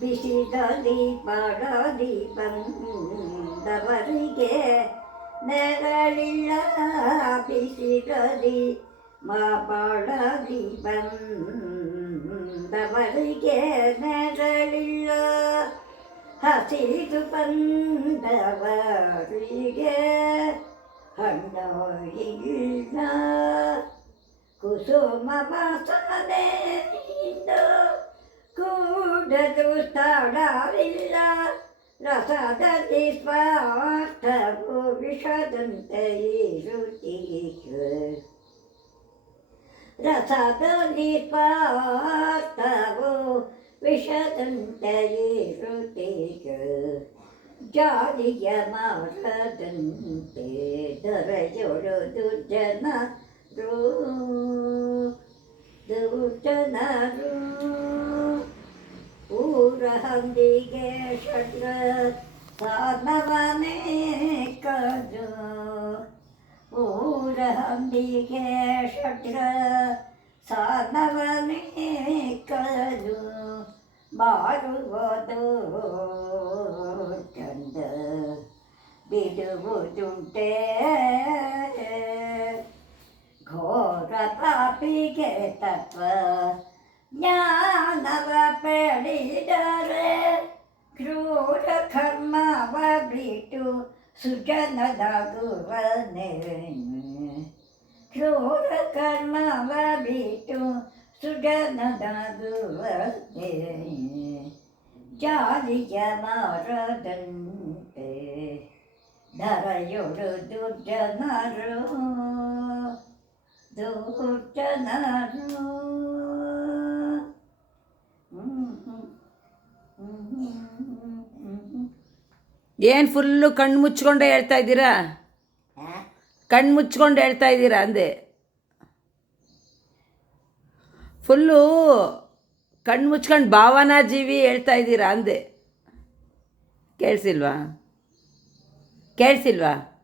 ಬಿಸಿದಲ್ಲಿ ಬಾಡಲಿ ಬಂದವರಿಗೆ ನೆರಳಿಲ್ಲ ಮಾ ಬಾಡಲಿ ಬಂದವರಿಗೆ ನೆರಳಿಲ್ಲ ಹಸಿದು ಬಂದವರಿಗೆ ಹಣ್ಣು ಕುಸುಮ ವಾಸನೆಯಿಂದ ಕೂಡಲು ಸ್ಥಳವಿಲ್ಲ ರಸದಲ್ಲಿ ಸ್ವಾರ್ಥವು ವಿಷದಂತೆ ಇರುತ್ತೀಗ ರಸದಲ್ಲಿ ಸ್ವಾರ್ಥವು ವಿಷದಂತೆ ಇರುತ್ತೀಗ ಜಾಲಿಯ ಮಾರದಂತೆ ದರಜೊಳದು ಜನರು ದುರ್ಜನರು ಊರ ಹಂದಿಗೆ ಷಡ್ರ ಸಾಧವನೇ ಕದು ಊರ ಹಂದಿಗೆ ಷಡ್ರ ಸಾಧವನೇ ಕದು ಮಾರುವುದು ಚಂದ ಬಿಡುವುದುಂಟೇ ಘೋರ ಪಾಪಿಗೆ ತತ್ವ ಕ್ರೂರ ಕರ್ಮವ ಬಿಟ್ಟು ಸುಜನದಾಗುವನೆ ಕ್ರೂರ ಕರ್ಮವ ಬಿಟ್ಟು ಸುಜನದಾಗುವನೆ ಜಾಲಿಯ ಮಾರದಂತೆ ಧರೆಯೊಳು ದುರ್ಜನರು ದುರ್ಜನರು ಏನು ಫುಲ್ಲು ಕಣ್ಣು ಮುಚ್ಕೊಂಡೆ ಹೇಳ್ತಾ ಇದ್ದೀರಾ? ಕಣ್ಣು ಮುಚ್ಕೊಂಡು ಹೇಳ್ತಾ ಇದ್ದೀರಾ ಅಂದೆ. ಫುಲ್ಲು ಕಣ್ಣು ಮುಚ್ಕೊಂಡು ಭಾವನಾ ಜೀವಿ ಹೇಳ್ತಾ ಇದ್ದೀರಾ ಅಂದೆ. ಕೇಳಿಸಿಲ್ವಾ? ಕೇಳಿಸಿಲ್ವಾ?